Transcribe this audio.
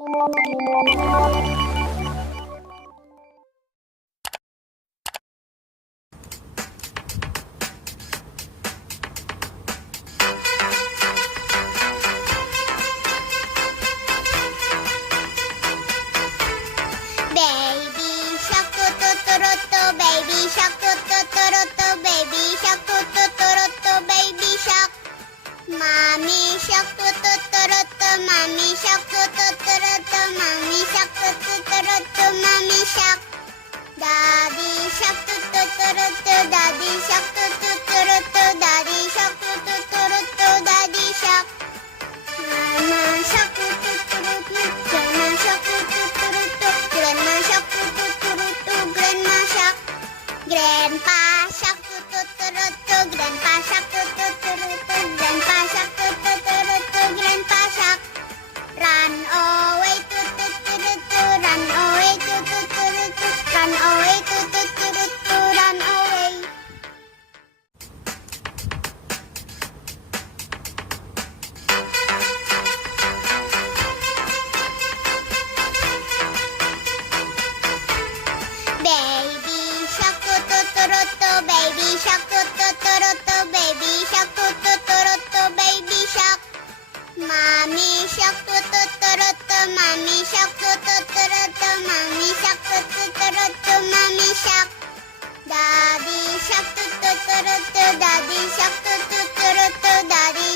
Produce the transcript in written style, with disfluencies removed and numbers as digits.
Baby shark tu-tu-tu-ru-tu, baby shark tu-tu-tu-ru-tu, baby shark tu-tu-tu-ru-tu, baby shark. Mommy shark tu-tu-tu-ru-tu, mommy shark tu-tu-tu-ru-tu, mommy shark tu-tu-tu-ru-tu, mommy shark. Daddy shark tu-tu-tu-ru-tu, daddy shark tu-tu-tu-ru-tu, daddy shark tu-tu-tu-ru-tu, daddy shark. Mama shark tu-tu-tu-ru-tu, grandma shark tu-tu-tu-ru-tu, grandma shark tu-tu-tu-ru-tu, grandma shark. Grandpa shark tu-tu-tu-ru-tu, grandpa shark tu-tu-tu-ru-tu, grandpa shark tu-tu-tu-ru-tu, grandpa shark. Run away tu-tu-tu-ru-tu, run away tu-tu-tu-ru-tu, run away tu-tu-tu-ru-tu, run away. Baby shark tu-tu-tu-ru-tu, baby shark tu-tu-tu-ru-tu, baby shark tu-tu-tu-ru-tu, baby shark. Mommy shark tu-tu-tu-ru-tu, mommy shark tu-tu-tu-ru-tu, mommy shark tu-tu-tu-ru-tu, mommy shark. Daddy shark tu-tu-tu-ru-tu, daddy shark tu-tu-tu-ru-tu, daddy